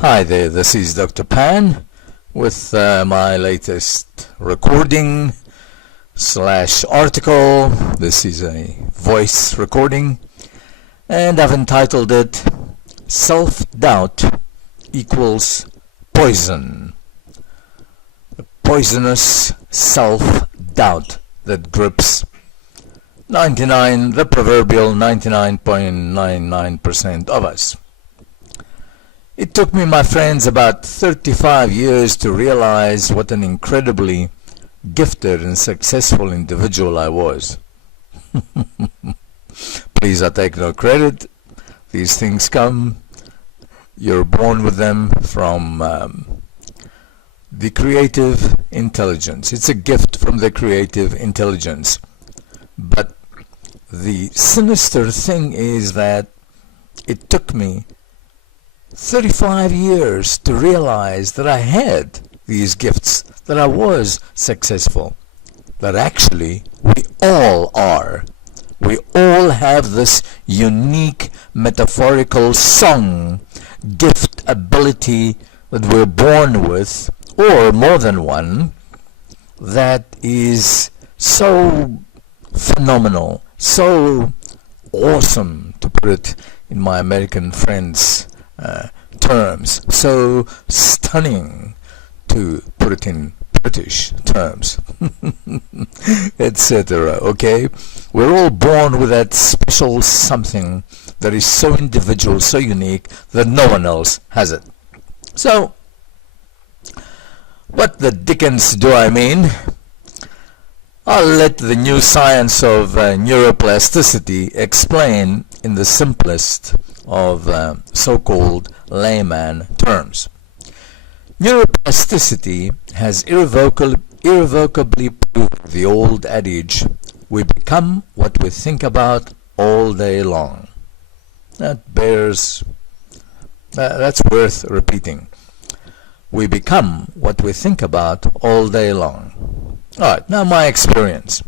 Hi there, this is Dr. Pan with my latest recording slash article. This is a voice recording and I've entitled it Self-Doubt Equals Poison. The poisonous self-doubt that grips the proverbial 99.99% of us. It took me, my friends, about 35 years to realize what an incredibly gifted and successful individual I was. Please, I take no credit. These things come. You're born with them from the creative intelligence. It's a gift from the creative intelligence. But the sinister thing is that it took me 35 years to realize that I had these gifts, that I was successful, that actually we all are. We all have this unique metaphorical song, gift, ability that we're born with, or more than one, that is so phenomenal, so awesome, to put it in my American friends' terms, so stunning, to put it in British terms, etc. Okay, we're all born with that special something that is so individual, so unique, that no one else has it. So, what the dickens do I mean? I'll let the new science of neuroplasticity explain in the simplest of so-called layman terms. Neuroplasticity has irrevocably proved the old adage, we become what we think about all day long. That's worth repeating. We become what we think about all day long. Alright, now my experience.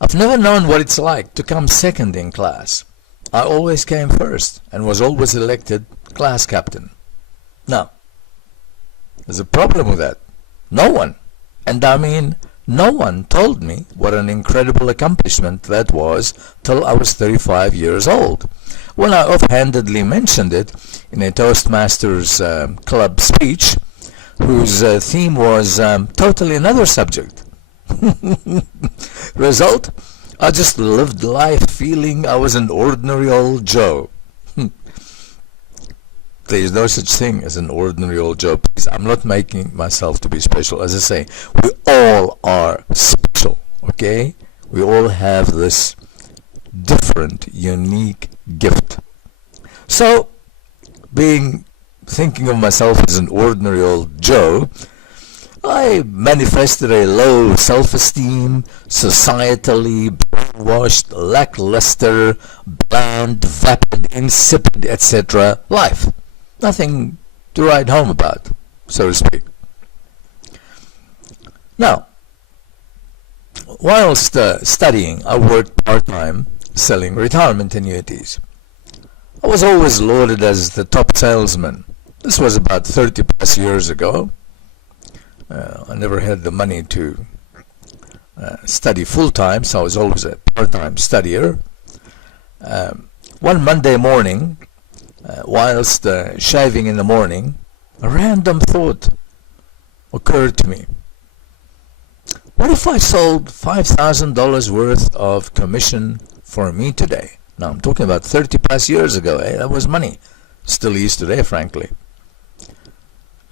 I've never known what it's like to come second in class. I always came first and was always elected class captain. Now, there's a problem with that. No one, and I mean no one, told me what an incredible accomplishment that was till I was 35 years old, when I offhandedly mentioned it in a Toastmasters Club speech, whose theme was totally another subject. Result? I just lived life feeling I was an ordinary old Joe. There is no such thing as an ordinary old Joe. Please, I'm not making myself to be special. As I say, we all are special, okay? We all have this different, unique gift. So, thinking of myself as an ordinary old Joe, I manifested a low self-esteem, societally brainwashed, lackluster, bland, vapid, insipid, etc. life. Nothing to write home about, so to speak. Now, whilst studying, I worked part-time selling retirement annuities. I was always lauded as the top salesman. This was about 30 plus years ago. I never had the money to study full-time, so I was always a part-time studier. One Monday morning, whilst shaving in the morning, a random thought occurred to me. What if I sold $5,000 worth of commission for me today? Now I'm talking about 30 plus years ago. That was money. Still is today, frankly.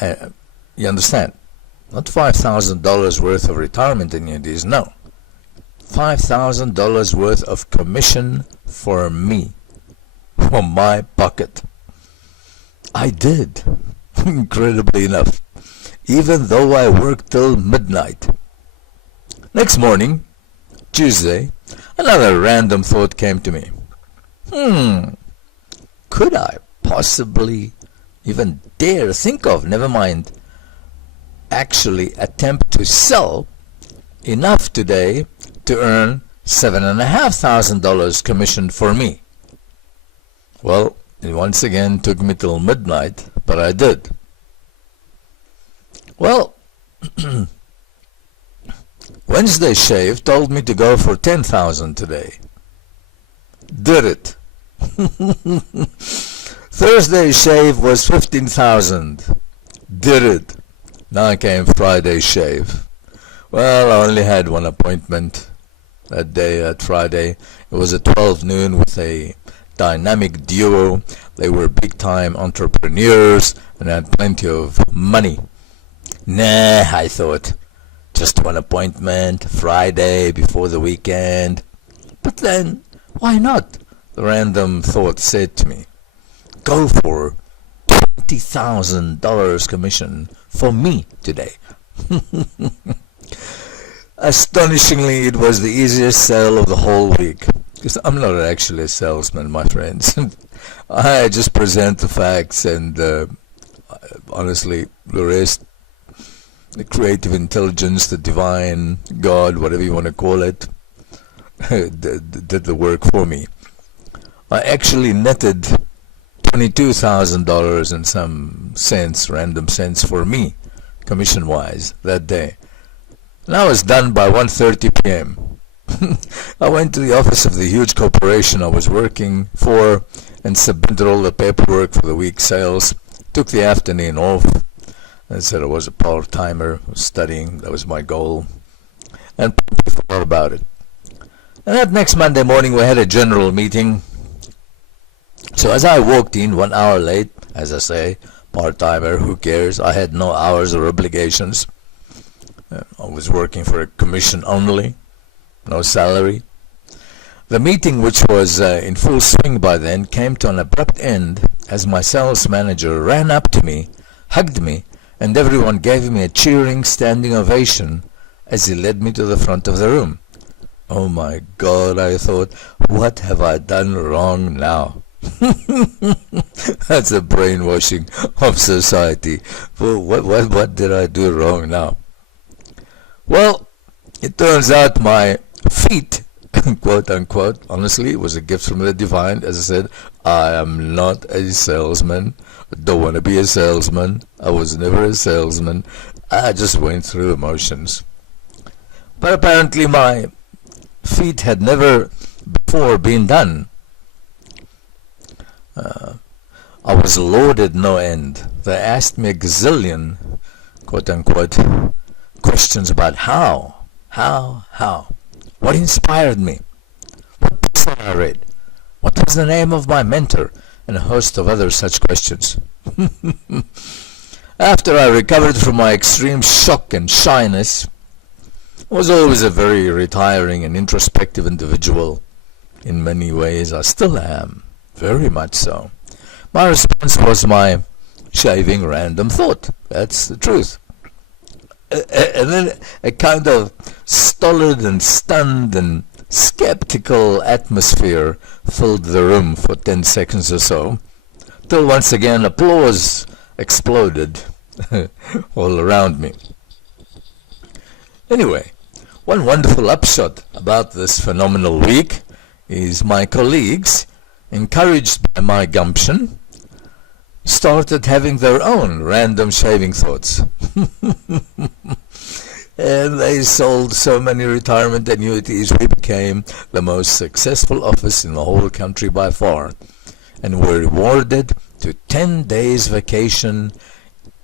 You understand? Not $5,000 worth of retirement annuities, no. $5,000 worth of commission for me, for my pocket. I did, incredibly enough, even though I worked till midnight. Next morning, Tuesday, another random thought came to me. Could I possibly even dare think of, never mind, actually attempt to sell enough today to earn $7,500 commission for me? Well, It once again took me till midnight, but I did. Well, Wednesday shave told me to go for 10,000 today. Did it. Thursday shave was 15,000. Did it. Now came Friday shave. Well, I only had one appointment that day, at Friday. It was at 12 noon with a dynamic duo. They were big-time entrepreneurs and had plenty of money. Nah, I thought, just one appointment, Friday before the weekend. But then, why not? The random thought said to me, go for $20,000 commission for me today. Astonishingly, it was the easiest sale of the whole week. Because I'm not actually a salesman, my friends. I just present the facts, and honestly, the rest, the creative intelligence, the divine God, whatever you want to call it, did the work for me. I actually netted $22,000 and some cents, random cents, for me, commission-wise, that day. And I was done by 1:30 p.m. I went to the office of the huge corporation I was working for and submitted all the paperwork for the week's sales. Took the afternoon off. I said I was a part-timer, was studying, that was my goal, and forgot about it. And that next Monday morning we had a general meeting. So as I walked in 1 hour late, as I say, part-timer, who cares? I had no hours or obligations. I was working for a commission only, no salary. The meeting, which was in full swing by then, came to an abrupt end as my sales manager ran up to me, hugged me, and everyone gave me a cheering standing ovation as he led me to the front of the room. Oh my God, I thought, what have I done wrong now? That's a brainwashing of society. Well, what did I do wrong now? Well, it turns out my feet, quote unquote, honestly, it was a gift from the divine. As I said, I am not a salesman. I don't want to be a salesman. I was never a salesman. I just went through the motions. But apparently my feet had never before been done. I was loaded no end. They asked me a gazillion, quote unquote, questions about how. What inspired me? What books had I read? What was the name of my mentor? And a host of other such questions. After I recovered from my extreme shock and shyness, I was always a very retiring and introspective individual. In many ways, I still am. Very much so. My response was my shaving random thought. That's the truth. And then a kind of stolid and stunned and skeptical atmosphere filled the room for 10 seconds or so, till once again applause exploded all around me. Anyway, one wonderful upshot about this phenomenal week is my colleagues, encouraged by my gumption, started having their own random shaving thoughts. And they sold so many retirement annuities, we became the most successful office in the whole country by far, and were rewarded to 10 days vacation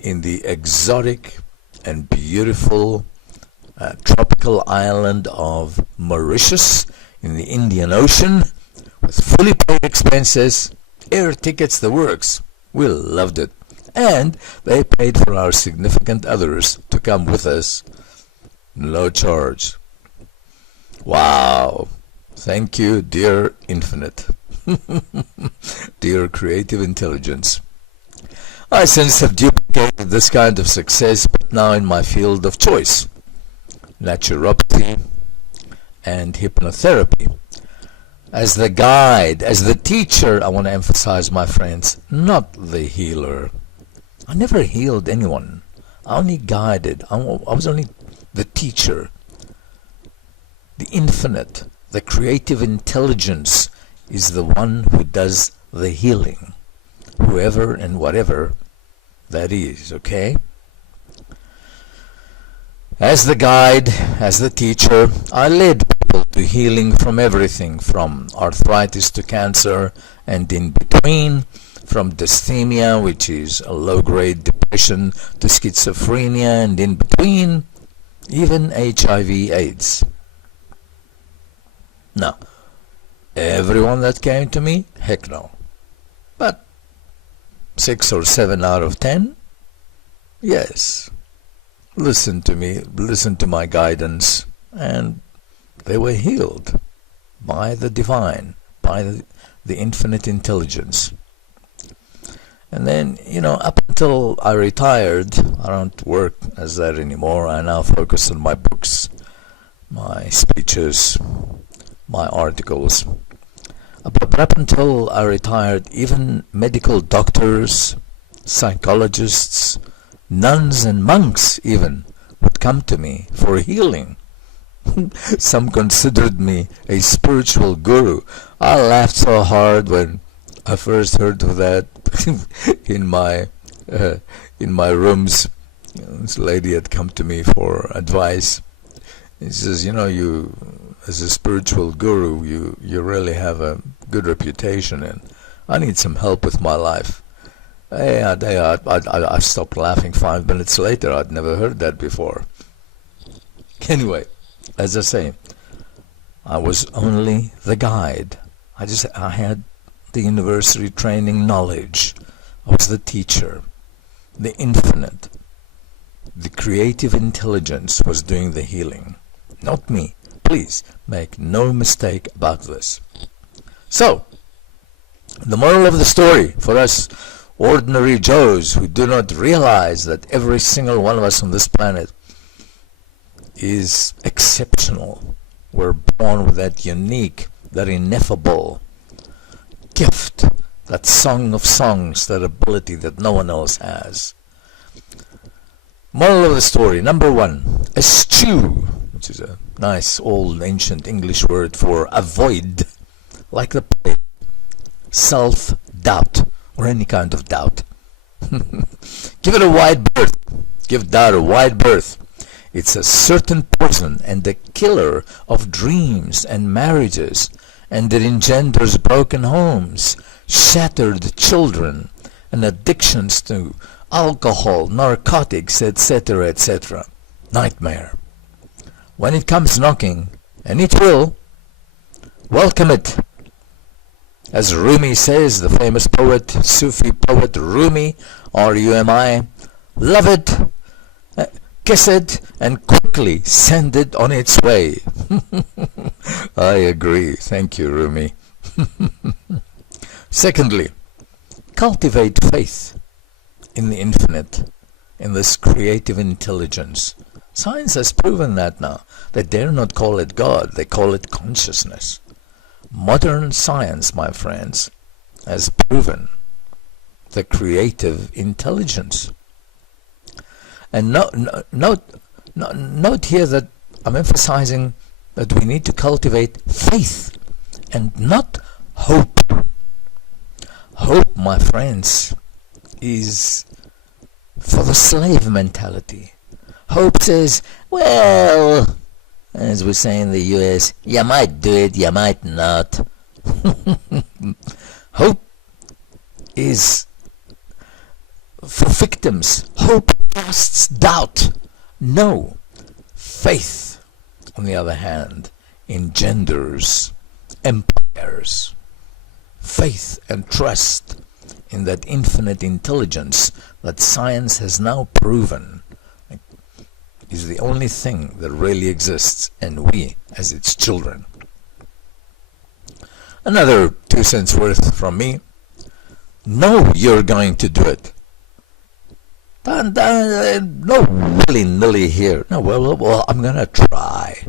in the exotic and beautiful tropical island of Mauritius in the Indian Ocean, with fully paid expenses, air tickets, the works. We loved it. And they paid for our significant others to come with us. No charge. Wow. Thank you, dear Infinite. Dear Creative Intelligence. I since have duplicated this kind of success, but now in my field of choice, naturopathy and hypnotherapy. As the guide, as the teacher, I want to emphasize, my friends, not the healer. I never healed anyone. I only guided. I was only the teacher. The infinite, the creative intelligence is the one who does the healing. whoever and whatever that is, okay? As the guide, as the teacher, I led people to healing from everything, from arthritis to cancer, and in between, from dysthymia, which is a low-grade depression, to schizophrenia, and in between, even HIV/AIDS. Now, everyone that came to me, heck no. But 6 or 7 out of 10, yes. Listen to me, listen to my guidance, and they were healed by the divine, by the infinite intelligence. And then, up until I retired, I don't work as that anymore. I now focus on my books, my speeches, my articles. But up until I retired, even medical doctors, psychologists, nuns and monks even would come to me for healing. Some considered me a spiritual guru. I laughed so hard when I first heard of that in my rooms. This lady had come to me for advice. He says, you as a spiritual guru, you really have a good reputation, and I need some help with my life. I stopped laughing 5 minutes later. I'd never heard that before. Anyway, as I say, I was only the guide. I had the university training knowledge. I was the teacher. The infinite, the creative intelligence was doing the healing, not me. Please make no mistake about this. So, the moral of the story for us ordinary Joes who do not realize that every single one of us on this planet is exceptional. We're born with that unique, that ineffable gift, that song of songs, that ability that no one else has. Moral of the story, number 1, eschew, which is a nice old ancient English word for avoid, like the plague, self-doubt, or any kind of doubt. Give it a wide berth. Give doubt a wide berth. It's a certain poison and a killer of dreams and marriages, and it engenders broken homes, shattered children, and addictions to alcohol, narcotics, etc., etc. Nightmare. When it comes knocking, and it will, welcome it. As Rumi says, the famous poet, Sufi poet Rumi, R-U-M-I, love it, kiss it, and quickly send it on its way. I agree. Thank you, Rumi. Secondly, cultivate faith in the infinite, in this creative intelligence. Science has proven that now. They dare not call it God, they call it consciousness. Modern science, my friends, has proven the creative intelligence. And note here that I'm emphasizing that we need to cultivate faith and not hope. Hope, my friends, is for the slave mentality. Hope says, well, as we say in the US, you might do it, you might not. Hope is for victims. Hope casts doubt. No. Faith, on the other hand, engenders empires. Faith and trust in that infinite intelligence that science has now proven is the only thing that really exists, and we as its children. Another 2 cents worth from me. Know you're going to do it. No willy-nilly here. No, well, I'm going to try.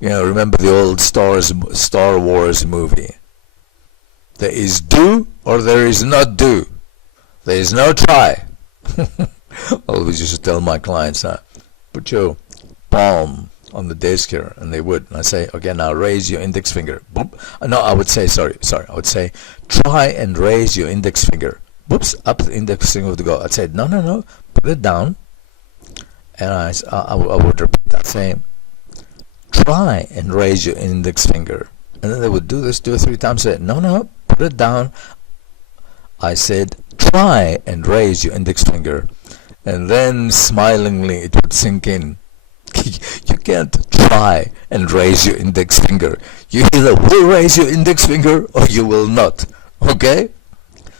Remember the old Star Wars movie. There is do or there is not do. There is no try. I always used to tell my clients, put your palm on the desk here, and they would. And I say, okay, now raise your index finger. Boop. No, I would say, sorry. I would say, try and raise your index finger. Whoops, up the index finger would go. I'd say, no, put it down. And I would repeat. I'd say, try and raise your index finger. And then they would do this 2 or 3 times. Say, no, put it down. I said, try and raise your index finger. And then smilingly it would sink in. You can't try and raise your index finger. You either will raise your index finger or you will not. Okay?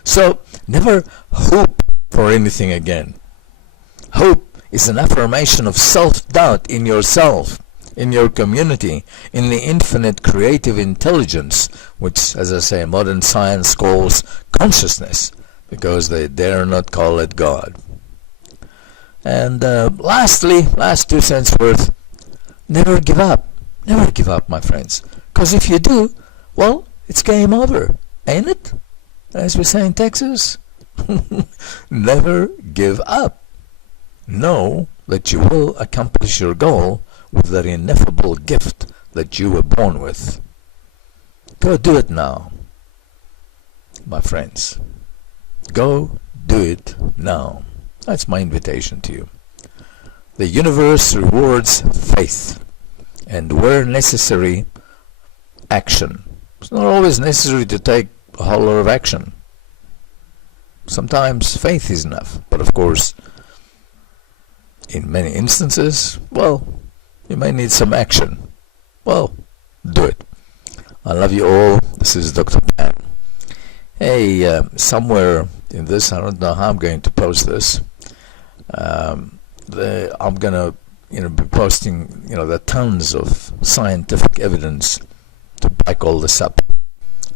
So never hope for anything again. Hope is an affirmation of self-doubt in yourself, in your community, in the infinite creative intelligence, which, as I say, modern science calls consciousness, because they dare not call it God. And lastly, last 2 cents worth, never give up. Never give up, my friends. Because if you do, well, it's game over, ain't it? As we say in Texas, never give up. Know that you will accomplish your goal with that ineffable gift that you were born with. Go do it now, my friends. Go do it now. That's my invitation to you. The universe rewards faith, and where necessary, action. It's not always necessary to take a whole lot of action. Sometimes faith is enough, but of course, in many instances, well, you may need some action. Well, do it. I love you all. This is Dr. Pan. Hey, somewhere in this, I don't know how I'm going to post this. I'm gonna, be posting, the tons of scientific evidence to back all this up.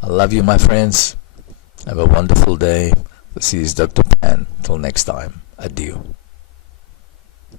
I love you, my friends. Have a wonderful day. This is Dr. Pan. Till next time. Adieu.